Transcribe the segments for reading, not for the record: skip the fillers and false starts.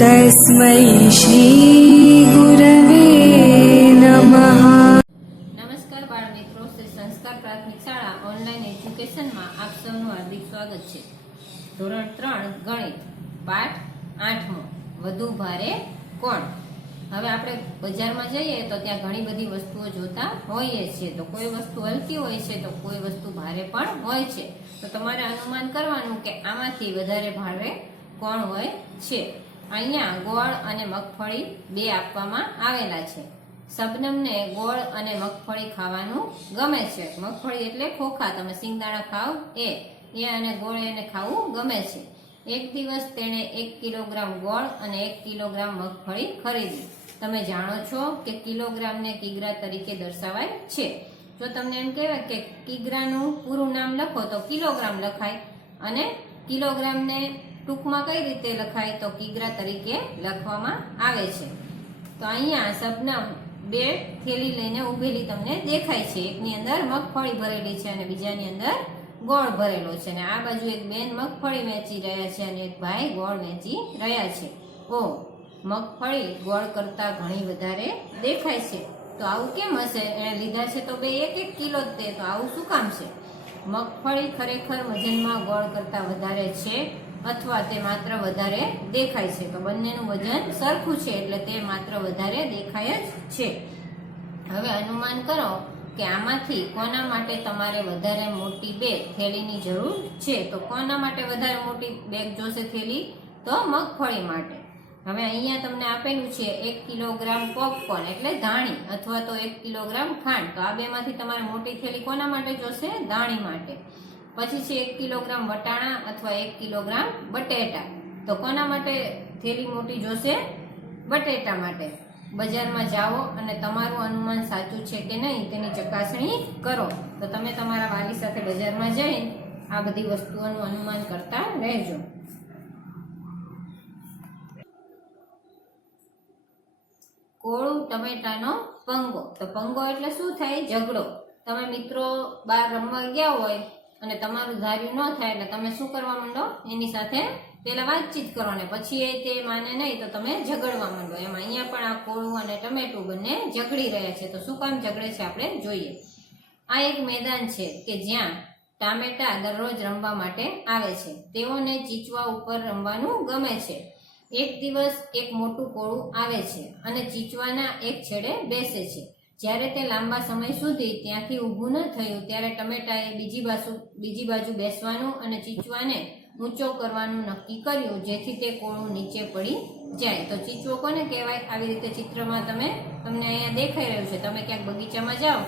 तस्मै श्रीगुरवे नमः। નમસ્કાર બાળ મિત્રો, શ્રી સંસ્કાર પ્રાથમિક શાળા ઓનલાઈન એજ્યુકેશનમાં આપ સૌનું હાર્દિક સ્વાગત છે। ધોરણ 3 ગણિત પાઠ 8મો વધુ ભારે કોણ। હવે આપણે બજારમાં જઈએ તો ત્યાં ઘણી બધી વસ્તુઓ જોતા હોઈએ છીએ। તો કોઈ વસ્તુ હલકી હોય છે તો કોઈ વસ્તુ ભારે પણ હોય છે। તો તમારે અનુમાન કરવાનું કે આમાંથી વધારે ભારે કોણ હોય છે। અહીંયા ગોળ અને મગફળી બે આપવામાં આવેલા છે। શબનમને ગોળ અને મગફળી ખાવાનું ગમે છે। મગફળી એટલે ખોખા, તમે સિંગદાણા ખાવ એ અને ગોળ એને ખાવું ગમે છે। એક દિવસ તેણે 1 કિલોગ્રામ ગોળ અને 1 કિલોગ્રામ મગફળી ખરીદી। તમે જાણો છો કે કિલોગ્રામને કિગ્રા તરીકે દર્શાવાય છે। જો તમને એમ કહેવાય કે કિગ્રાનું પૂરું નામ લખો તો કિલોગ્રામ લખાય અને કિલોગ્રામને ટૂંકમાં કઈ રીતે લખાય તો કિગ્રા તરીકે લખવામાં આવે છે। તો અહીંયા શબનમ બે થેલી લઈને ઊભેલી તમને દેખાય છે। એકની અંદર મગફળી ભરેલી છે અને બીજાની અંદર ગોળ ભરેલો છે અને આ બાજુ એક બેન મગફળી વેચી રહ્યા છે અને એક ભાઈ ગોળ વેચી રહ્યા છે। ઓ મગફળી ગોળ કરતા ઘણી વધારે દેખાય છે, તો આવું કેમ હશે? એને લીધા છે તો બે 1-1 કિલો જ તે, તો આવું શું કામ છે? મગફળી ખરેખર વજનમાં ગોળ કરતા વધારે છે અથવા તે માત્ર વધારે દેખાય છે? તો બંનેનું વજન સરખું છે એટલે તે માત્ર વધારે દેખાય જ છે। હવે અનુમાન કરો કે આમાંથી કોના માટે તમારે વધારે મોટી બેગ થેલીની જરૂર છે? તો કોના માટે વધારે મોટી બેગ જોશે થેલી? તો મગફળી માટે। હવે અહીંયા તમને આપેલું છે 1 કિલોગ્રામ પોપકોર્ન એટલે ધાણી અથવા તો 1 કિલોગ્રામ ખાંડ। તો આ બેમાંથી તમારે મોટી થેલી કોના માટે જોશે? ધાણી માટે। પછી છે 1 કિલોગ્રામ વટાણા અથવા 1 કિલોગ્રામ બટેટા। તો કોના માટે થેલી મોટી જોશે? બટેટા માટે। બજારમાં જાઓ અને તમારું અનુમાન સાચું છે કે નહીં તેની ચકાસણી કરો। તો તમે તમારા વાલી સાથે બજારમાં જઈને આ બધી વસ્તુઓનું અનુમાન કરતા રહેજો। કોળું ટમેટાનો પંગો। તો પંગો એટલે શું થાય? ઝઘડો। તમે મિત્રો બહાર રમવા ગયા હોય અને તમારું ધાર્યું ન થાય એટલે તમે શું કરવા માંડો? એની સાથે પેલા વાતચીત કરો ને પછી એ તે માને નહીં તો તમે ઝઘડવા માંડો। એમાં અહીંયા પણ આ કોળું અને ટમેટું બંને ઝઘડી રહ્યા છે। તો શું કામ ઝઘડે છે આપણે જોઈએ। આ એક મેદાન છે કે જ્યાં ટામેટા દરરોજ રમવા માટે આવે છે। તેઓને ચીચવા ઉપર રમવાનું ગમે છે। એક દિવસ એક મોટું કોળું આવે છે અને ચીચવાના એક છેડે બેસે છે। જ્યારે તે લાંબા સમય સુધી ત્યાંથી ઊભું ન થયું ત્યારે ટમેટાએ બીજી બાજુ બેસવાનું અને ચીચવાને ઊંચો કરવાનું નક્કી કર્યું જેથી તે કોળું નીચે પડી જાય। તો ચીચવો કોને કહેવાય? આવી રીતે ચિત્રમાં તમને અહીંયા દેખાઈ રહ્યું છે। તમે ક્યાંક બગીચામાં જાઓ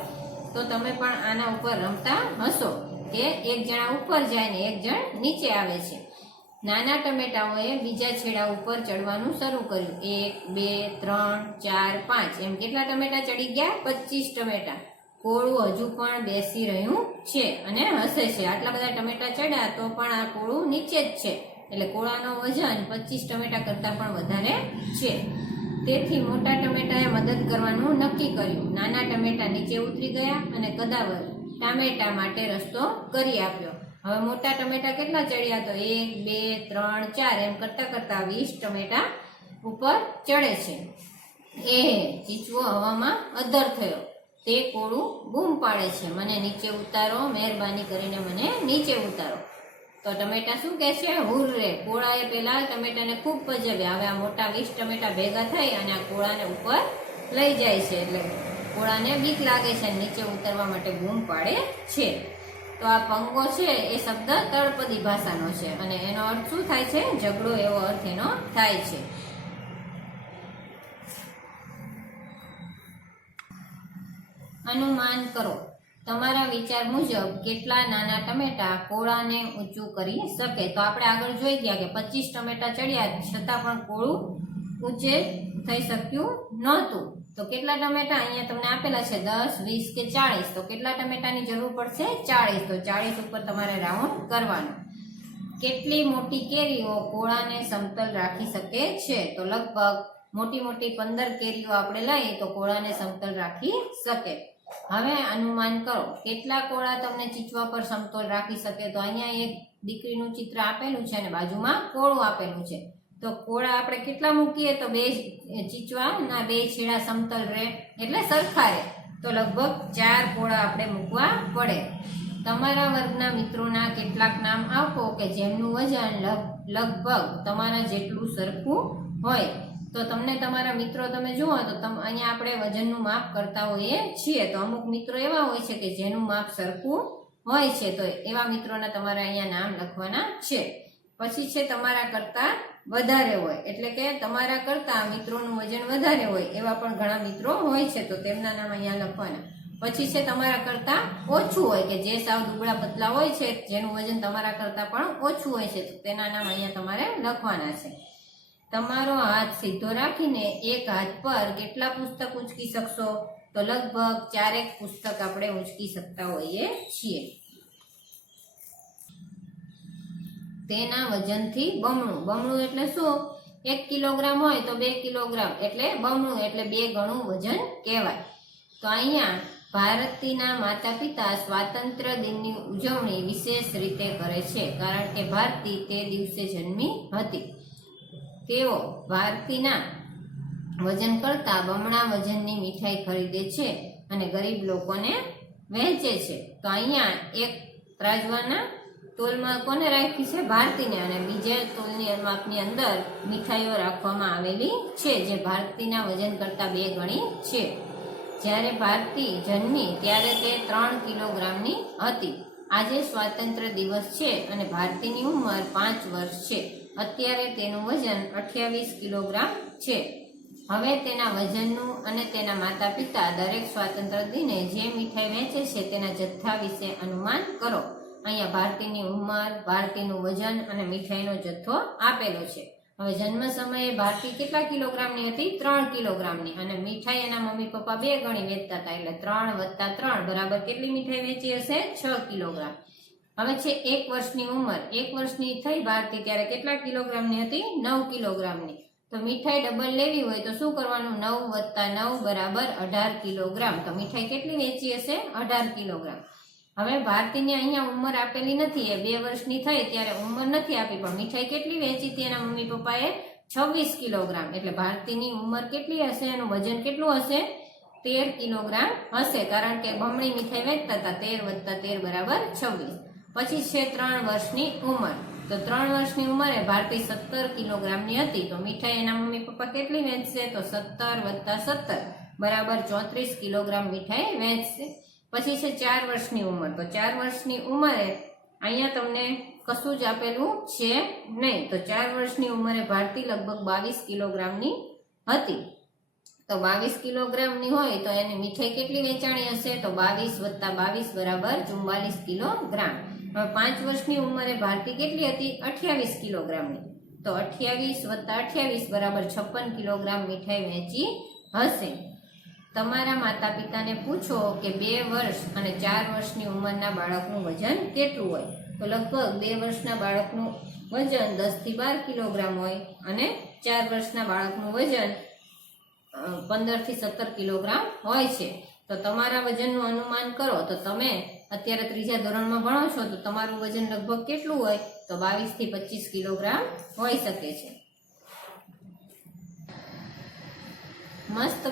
તો તમે પણ આના ઉપર રમતા હશો કે એક જણા ઉપર જાય ને એક જણ નીચે આવે છે। નાના ટમેટાઓએ બીજા છેડા ઉપર ચડવાનું શરૂ કર્યું। 1 2 3 4 5 એમ કેટલા ટમેટા ચડી ગયા? 25 ટમેટા। કોળું હજુ પણ બેસી રહ્યું છે અને હસે છે। આટલા બધા ટમેટા ચડ્યા તો પણ આ કોળું નીચે જ છે એટલે કોળાનો વજન 25 ટમેટા કરતા પણ વધારે છે। તેથી મોટા ટમેટાએ મદદ કરવાનું નક્કી કર્યું। નાના ટમેટા નીચે ઉતરી ગયા અને કદાવર ટામેટા માટે રસ્તો કરી આપ્યો। હવે મોટા ટમેટા કેટલા ચડ્યા? તો 1 2 3 4 એમ કરતા કરતા 20 ટમેટા ઉપર ચડે છે। એ ચીચવો હવામાં અધ્ધર થયો। તે કોળું બૂમ પાડે છે, મને નીચે ઉતારો, મહેરબાની કરીને મને નીચે ઉતારો। તો ટમેટા શું કહે છે? હુર્રે! કોળાએ પેલા ટમેટાને ખૂબ પજવ્યા। હવે આ મોટા 20 ટમેટા ભેગા થઈ અને આ કોળાને ઉપર લઈ જાય છે એટલે કોળાને બીક લાગે છે અને નીચે ઉતરવા માટે બૂમ પાડે છે। તો આ પંગો છે એ શબ્દ તળપદી ભાષાનો છે અને એનો અર્થ શું થાય છે? ઝઘડો એવો અર્થ એનો થાય છે। અનુમાન કરો। તમારા વિચાર મુજબ કેટલા નાના ટમેટા કોળાને ઊંચું કરી શકે? તો આપણે આગળ જોઈ ગયા કે 25 ટમેટા ચડ્યા છતાં પણ કોળું ઊંચે થઈ શક્યું નહોતું। તો કેટલા ટમેટા અહીંયા તમને આપેલા છે? 10 20 કે 40। તો કેટલા ટમેટાની જરૂર પડશે? 40। તો 40 ઉપર તમારે રાઉન્ડ કરવાનું। કેટલી મોટી કેરીઓ કોળાને સમતલ રાખી શકે છે? તો લગભગ મોટી 15 કેરીઓ આપણે લઈએ તો કોળાને સમતલ રાખી શકે। હવે અનુમાન કરો કેટલા કોળા તમને ચીચવા પર સમતોલ રાખી શકે? તો અહીંયા એક દીકરીનું ચિત્ર આપેલું છે અને બાજુમાં કોળું આપેલું છે। તો કોળા આપણે કેટલા મૂકીએ તો બે ચીચવાના બે છેડા સમતલ રહે એટલે સરખા રહે, તો લગભગ 4 કોળા આપણે મૂકવા પડે. તમારા વર્ગના મિત્રોના કેટલાક નામ આપો કે જેમનું વજન લગભગ તમારા જેટલું સરખું હોય. તો તમને તમારા મિત્રો તમે જુઓ તો અહીંયા આપણે વજનનું માપ કરતા હોઈએ છીએ, તો અમુક મિત્રો એવા હોય છે કે જેનું માપ સરખું હોય છે, તો એવા મિત્રોના તમારે અહીંયા નામ લખવાના છે. પછી છે તમારા કરતા વધારે હોય, એટલે કે તમારા કરતા મિત્રોનું વજન વધારે હોય એવા પણ ઘણા મિત્રો હોય છે, તો તેમના નામ અહીંયા લખવાના. પછી છે તમારા કરતા ઓછું હોય કે જે સાવ દુબળા પતલા હોય છે, જેનું વજન તમારા કરતા પણ ઓછું હોય છે, તો તેના નામ અહીંયા તમારે લખવાના છે. તમારો હાથ સીધો રાખીને એક હાથ પર કેટલા પુસ્તક ઉંચકી શકશો? તો લગભગ 4 પુસ્તક આપણે ઉંચકી શકતા હોઈએ છીએ. તેના વજનથી બમણું. બમણું એટલે શું? 1 કિલોગ્રામ હોય તો 2 કિલોગ્રામ એટલે બમણું, એટલે 2 ગણું વજન કહેવાય. તો અહીંયા ભારતીના માતા પિતા સ્વાતંત્ર્ય દિનની ઉજવણી વિશેષ રીતે કરે છે, કારણ કે ભારતી તે દિવસે જન્મી હતી. તેઓ ભારતીના વજન કરતા બમણા વજનની મીઠાઈ ખરીદે છે અને ગરીબ લોકોને વહેંચે છે. તો અહીંયા એક ત્રાજવાના તોલમાં કોને રાખી છે? ભારતીને, અને બીજા તોલની માપની અંદર મીઠાઈઓ રાખવામાં આવેલી છે જે ભારતીના વજન કરતા 2 ગણી છે. જ્યારે ભારતી જન્મી ત્યારે તે 3 કિલોગ્રામની હતી. આજે સ્વાતંત્ર્ય દિવસ છે અને ભારતીની ઉંમર 5 વર્ષ છે. અત્યારે તેનું વજન 28 કિલોગ્રામ છે. હવે તેના વજનનું અને તેના માતા પિતા દરેક સ્વાતંત્ર્ય દિને જે મીઠાઈ વહેંચે છે તેના જથ્થા વિશે અનુમાન કરો. અહીંયા ભારતીની ઉંમર, ભારતીનું વજન અને મીઠાઈનો જથ્થો આપેલો છે. હવે જન્મ સમયે ભારતી કેટલા કિલોગ્રામની હતી? 3 કિલોગ્રામની, અને મીઠાઈ એના મમ્મી પપ્પા 2 ગણી વેચતા હતા, એટલે 3 + 3 બરાબર કેટલી મીઠાઈ વેચી હશે? 6 કિલોગ્રામ. હવે છે 1 વર્ષની ઉંમર. 1 વર્ષની થઈ ભારતી ત્યારે કેટલા કિલોગ્રામની હતી? 9 કિલોગ્રામની. તો મીઠાઈ ડબલ લેવી હોય તો શું કરવાનું? 9 + 9 બરાબર 18 કિલોગ્રામ. તો મીઠાઈ કેટલી વેચી હશે? 18 કિલોગ્રામ. હવે ભારતીને અહીંયા ઉંમર આપેલી નથી, એ 2 વર્ષની થઈ ત્યારે ઉંમર નથી આપી, પણ મીઠાઈ કેટલી વેચી હતી એના મમ્મી પપ્પાએ? 26 કિલોગ્રામ. એટલે ભારતીની ઉંમર કેટલી હશે? એનું વજન કેટલું હશે? 13 કિલોગ્રામ હશે, કારણ કે બમણી મીઠાઈ વેચતા હતા. 13 + 13 બરાબર 26. પછી છે 3 વર્ષની ઉંમર. તો 3 વર્ષની ઉંમરે ભારતી 17 કિલોગ્રામની હતી, તો મીઠાઈ એના મમ્મી પપ્પા કેટલી વેચશે? તો 17 + 17 બરાબર 34 કિલોગ્રામ મીઠાઈ વેચશે. પછી છે 4 વર્ષની ઉંમર. તો 4 વર્ષની ઉંમરે અહીંયા તમને કશું જ આપેલું છે નહીં, તો 4 વર્ષની ઉંમરે ભારતી લગભગ 22 કિલોગ્રામની હતી. તો 22 કિલોગ્રામની હોય તો એની મીઠાઈ કેટલી વેચાણી હશે? તો 22 + 22 બરાબર 44 કિલોગ્રામ. હવે 5 વર્ષની ઉંમરે ભારતી કેટલી હતી? 28 કિલોગ્રામની. તો 28 + 28 બરાબર 56 કિલોગ્રામ મીઠાઈ વહેંચી હશે. તમારા માતા પિતાને પૂછો કે 2 વર્ષ અને 4 વર્ષની ઉંમરના બાળકનું વજન કેટલું હોય? તો લગભગ 2 વર્ષના બાળકનું વજન 10 થી 12 કિલોગ્રામ હોય અને 4 વર્ષના બાળકનું વજન 15 થી 17 કિલોગ્રામ હોય છે. તો તમારા વજનનું અનુમાન કરો. તો તમે અત્યારે 3જા ધોરણમાં ભણો છો તો તમારું વજન લગભગ કેટલું હોય? તો 22 થી 25 કિલોગ્રામ હોઈ શકે છે. મસ્ત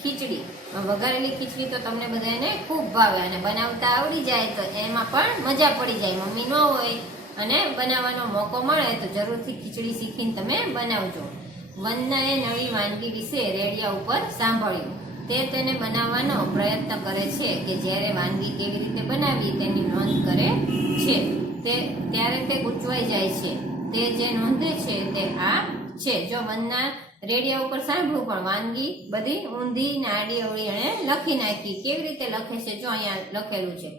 ખીચડી. વઘારેલી ખીચડી તો તમને બધાને ખૂબ ભાવે અને બનાવતા આવડી જાય તો એમાં પણ મજા પડી જાય. મમ્મી ન હોય અને બનાવવાનો મોકો મળે તો જરૂરથી ખીચડી શીખીને તમે બનાવજો. વંદનાએ નવી વાનગી વિશે રેડિયા ઉપર સાંભળ્યું. તે તેને બનાવવાનો પ્રયત્ન કરે છે કે જ્યારે વાનગી કેવી રીતે બનાવી તેની નોંધ કરે છે. ત્યારે તે ગૂંચવાઈ જાય છે. તે જે નોંધે છે તે આ છે. જો વંદના રેડિયા ઉપર સાંભળ્યું પણ વાનગી બધી ઊંધી ને આડી અવળી એણે લખી નાખી. કેવી રીતે લખે છે? જો અહીંયા લખેલું છે,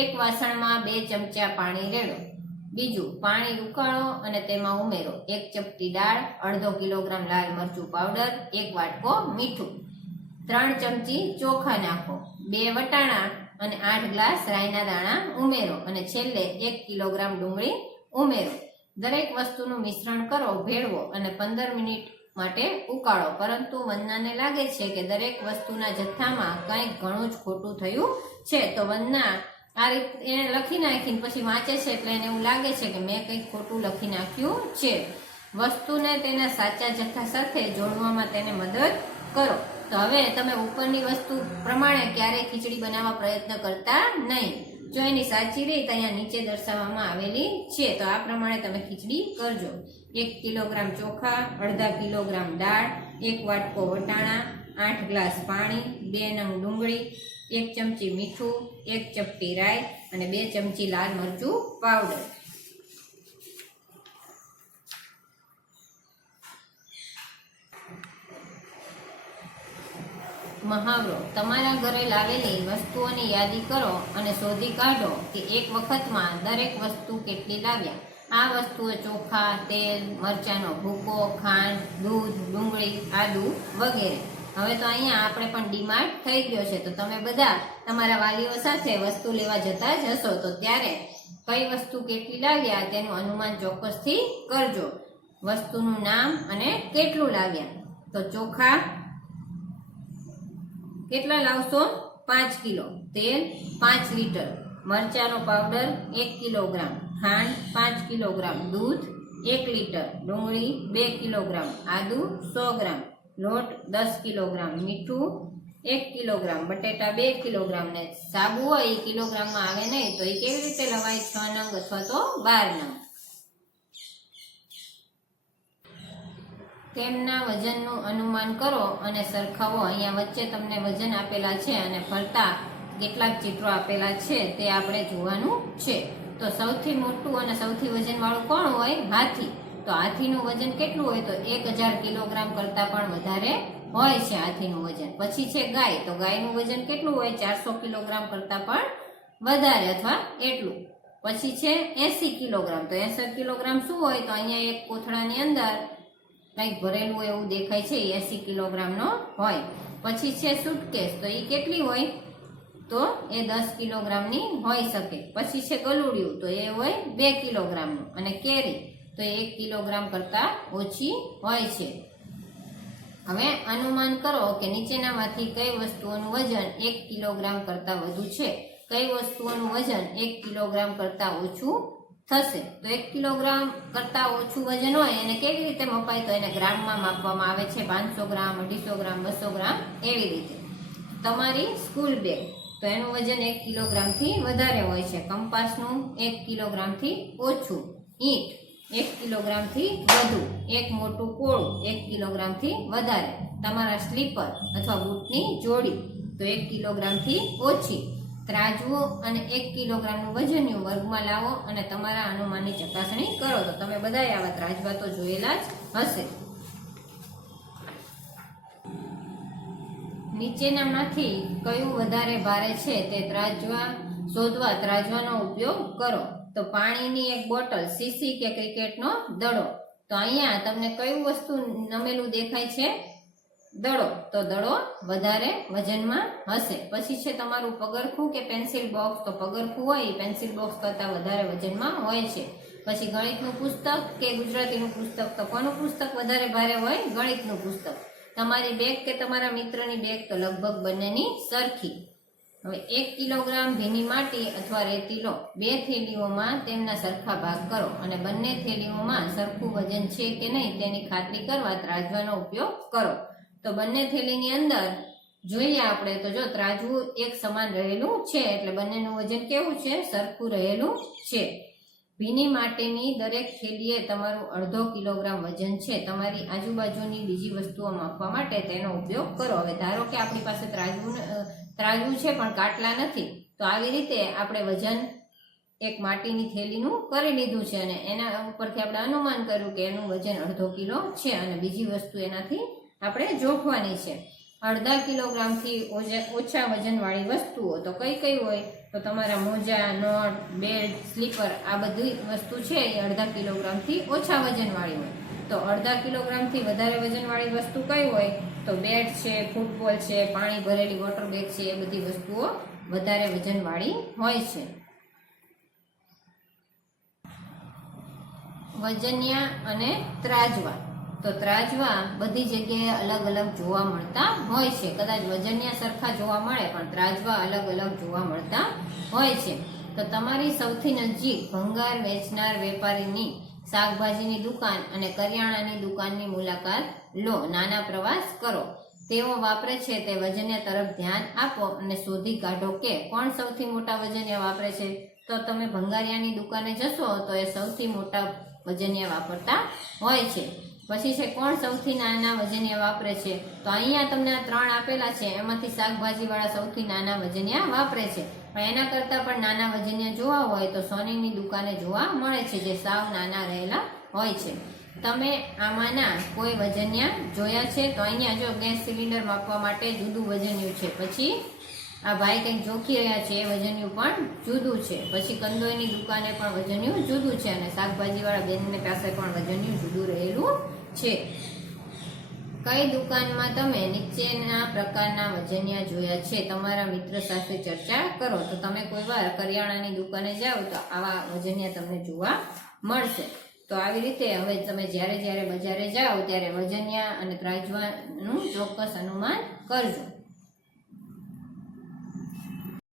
1 વાસણમાં 2 ચમચા પાણી રેડો. બીજું, પાણી ઉકાળો અને તેમાં ઉમેરો 1 ચપટી દાળ, અડધો કિલોગ્રામ લાલ મરચું પાવડર, 1 વાટકો મીઠું, 3 ચમચી ચોખા નાખો, 2 વટાણા અને 8 ગ્લાસ રાઈના દાણા ઉમેરો અને છેલ્લે 1 કિલોગ્રામ ડુંગળી ઉમેરો. દરેક વસ્તુનું મિશ્રણ કરો, ભેળવો અને 15 મિનિટ માટે ઉકાળો. પરંતુ વંદનાને લાગે છે કે દરેક વસ્તુના જથ્થામાં કંઈક ઘણું જ ખોટું થયું છે. તો વંદના આ રીતે એને લખી નાખીને પછી વાંચે છે એટલે એને એવું લાગે છે કે મેં કંઈક ખોટું લખી નાખ્યું છે. વસ્તુને તેના સાચા જથ્થા સાથે જોડવામાં તેને મદદ કરો. તો હવે તમે ઉપરની વસ્તુ પ્રમાણે ક્યારેય ખીચડી બનાવવા પ્રયત્ન કરતા નહીં. જો એની સાચી રીત અહીંયા નીચે દર્શાવવામાં આવેલી છે, તો આ પ્રમાણે તમે ખીચડી કરજો. 1 કિલોગ્રામ ચોખા, અડધા કિલોગ્રામ દાળ, 1 વાટકો વટાણા, 8 ગ્લાસ પાણી, 2 નંગ ડુંગળી, 1 ચમચી મીઠું, 1 ચપટી રાઈ અને 2 ચમચી લાલ મરચું પાવડર. મહાવરો: તમારા ઘરે લાવેલી વસ્તુઓની યાદી કરો અને શોધી કાઢો કે એક વખતમાં દરેક વસ્તુ કેટલી લાવ્યા. આ વસ્તુઓ ચોખા, તેલ, મરચાંનો ભૂકો, ખાંડ, દૂધ, ડુંગળી, આદુ વગેરે. હવે તો અહીંયા આપણે પણ ડીમાર્ટ થઈ ગયો છે, તો તમે બધા તમારા વાલીઓ સાથે વસ્તુ લેવા જતા જ હશો, તો ત્યારે કઈ વસ્તુ કેટલી લાવ્યા તેનું અનુમાન ચોક્કસથી કરજો. વસ્તુનું નામ અને કેટલું લાવ્યા. તો ચોખા કેટલા લાવશો? 5 કિલો. તેલ 5 લીટર. મરચાંનો powder 1 kilogram. ખાંડ 5 કિલોગ્રામ. દૂધ 1 લીટર. ડુંગળી 2 કિલોગ્રામ. આદુ 100 ગ્રામ. લોટ 10 કિલોગ્રામ. મીઠું 1 કિલોગ્રામ. બટેટા 2 કિલોગ્રામ. ને સાબુ હોય એ કિલોગ્રામમાં આવે નહીં, તો એ કેવી રીતે લવાય? 6 નંગ અથવા તો 12 નંગ. તેમના વજનનું અનુમાન કરો અને સરખાવો. અહીંયા વચ્ચે તમને વજન આપેલા છે અને ફરતા કેટલાક ચિત્રો આપેલા છે તે આપણે જોવાનું છે. તો સૌથી મોટું અને સૌથી વજનવાળું કોણ હોય? હાથી. તો હાથીનું વજન કેટલું હોય? તો 1000 કિલોગ્રામ કરતાં પણ વધારે હોય છે હાથીનું વજન. પછી છે ગાય. તો ગાયનું વજન કેટલું હોય? 400 કિલોગ્રામ કરતાં પણ વધારે અથવા એટલું. પછી છે 80 કિલોગ્રામ. તો 80 કિલોગ્રામ શું હોય? તો અહીંયા એક કોથળાની અંદર કંઈક ભરેલું એવું દેખાય છે, 80 કિલોગ્રામનો હોય. પછી છે સુટકેસ. તો એ કેટલી હોય? તો એ 10 કિલોગ્રામની હોઈ શકે. પછી છે ગલુડિયું. તો એ હોય 2 કિલોગ્રામનું. અને કેરી તો 1 કિલોગ્રામ કરતાં ઓછી હોય છે. હવે અનુમાન કરો કે નીચેનામાંથી કઈ વસ્તુઓનું વજન 1 કિલોગ્રામ કરતાં વધુ છે, કઈ વસ્તુઓનું વજન 1 કિલોગ્રામ કરતાં ઓછું થશે. તો 1 કિલોગ્રામ કરતાં ઓછું વજન હોય એને કેવી રીતે મપાય? તો એને ગ્રામમાં માપવામાં આવે છે. 500 ગ્રામ, 250 ગ્રામ, 200 ગ્રામ એવી રીતે. તમારી સ્કૂલ બેગ. તો એનું વજન 1 કિલોગ્રામથી વધારે હોય છે. કંપાસનું 1 કિલોગ્રામથી ઓછું. ઈંટ 1 કિલોગ્રામથી વધુ. એક મોટું કોળું 1 કિલોગ્રામથી વધારે. તમારા સ્લીપર અથવા બૂટની જોડી તો 1 કિલોગ્રામથી ઓછી. ત્રાજવું અને 1 કિલોગ્રામનું વજનનું વર્ગમાં લાવો અને તમારા અનુમાનની ચકાસણી કરો. તો તમે બધાએ આવા ત્રાજવા તો જોયેલા જ હશે. નીચેનામાંથી કયું વધારે ભારે છે તે ત્રાજવા શોધવા ત્રાજવાનો ઉપયોગ કરો. તો પાણીની એક બોટલ, સીસી કે ક્રિકેટનો દડો. તો અહીંયા તમને કયું વસ્તુ નમેલું દેખાય છે? દડો. તો દડો વધારે વજનમાં હશે. પછી છે તમારું પગરખું કે પેન્સિલ બોક્સ. તો પગરખું હોય એ પેન્સિલ બોક્સ કરતાં વધારે વજનમાં હોય છે. પછી ગણિતનું પુસ્તક કે ગુજરાતીનું પુસ્તક. તો કોનું પુસ્તક વધારે ભારે હોય? ગણિતનું પુસ્તક. તમારી બેગ કે તમારા મિત્રની બેગ. તો લગભગ બંનેની સરખી. હવે 1 કિલોગ્રામ ભીની માટી અથવા રેતી લો. 2 થેલીઓમાં તેમના સરખા ભાગ કરો અને બંને થેલીઓમાં સરખું વજન છે કે નહીં તેની ખાતરી કરવા ત્રાજવાનો ઉપયોગ કરો. તો બંને થેલીની અંદર જોઈએ આપણે તો જો ત્રાજવું એક સમાન રહેલું છે એટલે બંનેનું વજન કેવું છે? સરખું રહેલું છે. ભીની માટીની દરેક થેલીએ તમારું 1/2 કિલોગ્રામ વજન છે. તમારી આજુબાજુની બીજી વસ્તુઓ માપવા માટે તેનો ઉપયોગ કરો. હવે ધારો કે આપણી પાસે ત્રાજવું છે પણ કાટલા નથી, તો આવી રીતે આપણે વજન એક માટીની થેલીનું કરી લીધું છે અને એના ઉપરથી આપણે અનુમાન કર્યું કે એનું વજન 1/2 કિલો છે અને બીજી વસ્તુ એનાથી આપણે જોખવાની છે. 1/2 કિલોગ્રામથી ઓછા વજનવાળી વસ્તુઓ તો કઈ કઈ હોય? તો તમારા મોજા, નોટ, બેલ્ટ, સ્લીપર આ બધી વસ્તુ છે એ 1/2 કિલોગ્રામથી ઓછા વજનવાળી હોય. તો 1/2 કિલોગ્રામથી વધારે વજનવાળી વસ્તુ કઈ હોય? તો બેટ છે, ફૂટબોલ છે, પાણી ભરેલી વોટર બેગ છે, એ બધી વસ્તુઓ વધારે વજનવાળી હોય છે. વજનિયા અને ત્રાજવા. તો ત્રાજવા બધી જગ્યાએ અલગ અલગ જોવા મળતા હોય છે. કદાચ વજનિયા સરખા જોવા મળે પણ ત્રાજવા અલગ અલગ જોવા મળતા હોય છે. તો તમારી સૌથી નજીક ભંગાર વેચનાર વેપારીની શાકભાજીની દુકાન અને કરિયાણાની દુકાનની મુલાકાત લો, નાના પ્રવાસ કરો. તેઓ વાપરે છે તે વજનિયા તરફ ધ્યાન આપો અને શોધી કાઢો કે કોણ સૌથી મોટા વજનિયા વાપરે છે. તો તમે ભંગારિયાની દુકાને જશો તો એ સૌથી મોટા વજનિયા વાપરતા હોય છે. પછી છે કોણ સૌથી નાના વજનિયા વાપરે છે. તો અહીંયા તમને આ 3 આપેલા છે, એમાંથી શાકભાજીવાળા સૌથી નાના વજનિયા વાપરે છે. પણ એના કરતાં પણ નાના વજનિયા જોવા હોય તો સોનીની દુકાને જોવા મળે છે, જે સાવ નાના રહેલા હોય છે. તમે આમાંના કોઈ વજનિયા જોયા છે? તો અહીંયા જો ગેસ સિલિન્ડર માપવા માટે જુદું વજનિયું છે. પછી આ ભાઈ કંઈક જોખી રહ્યા છે, એ વજનિયું પણ જુદું છે. પછી કંદોઈની દુકાને પણ વજનિયું જુદું છે અને શાકભાજીવાળા બેનની પાસે પણ વજનિયું જુદું રહેલું છે. કઈ દુકાનમાં તમે નીચેના પ્રકારના વજનિયા જોયા છે? તમારા મિત્ર સાથે ચર્ચા કરો. તો તમે કોઈ વાર કરિયાણાની દુકાને જાઓ તો આવા વજનિયા તમને જોવા મળશે. તો આવી રીતે હવે તમે જ્યારે બજારે જાઓ ત્યારે વજનિયા અને ત્રાજવાનું ચોક્કસ અનુમાન કરજો.